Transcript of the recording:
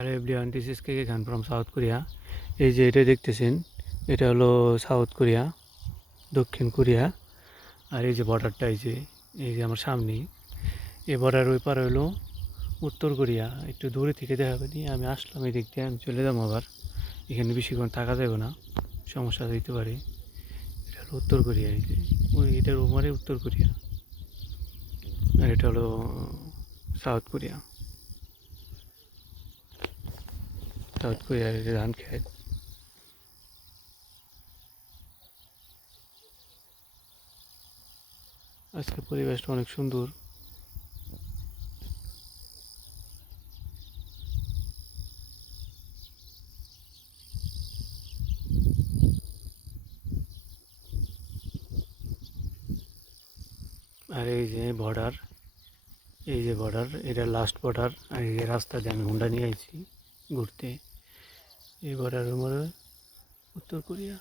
R everyone, this is K Khan from South Korea. এই যে এটা দেখতেছেন, এটা হলো সাউথ কোরিয়া, দক্ষিণ কোরিয়া। আর এই যে বর্ডারটা, এই যে আমার সামনেই, এই বর্ডার ওই পার হলো উত্তর কোরিয়া। একটু দূরে থেকে দেখাবে নি, আমি আসলাম এই দিক দিয়ে, আমি চলে যাবো আবার। এখানে বেশিক্ষণ থাকা যাবে না, সমস্যা হইতে পারে। এটা হলো উত্তর কোরিয়া, এই যে ওই এটার উপরে উত্তর কোরিয়া, আর এটা হলো সাউথ কোরিয়া। সাউথ কোরিয়ার এই যে ধান খেত। আজকে পরিবেশটা অনেক সুন্দর। আর এই যে বর্ডার, এই যে বর্ডার, এটা লাস্ট বর্ডার। আর এই যে রাস্তা দিয়ে আমি হুন্ডা নিয়ে আইছি ঘুরতে। এই বর্ডারের মধ্যে উত্তর কোরিয়া।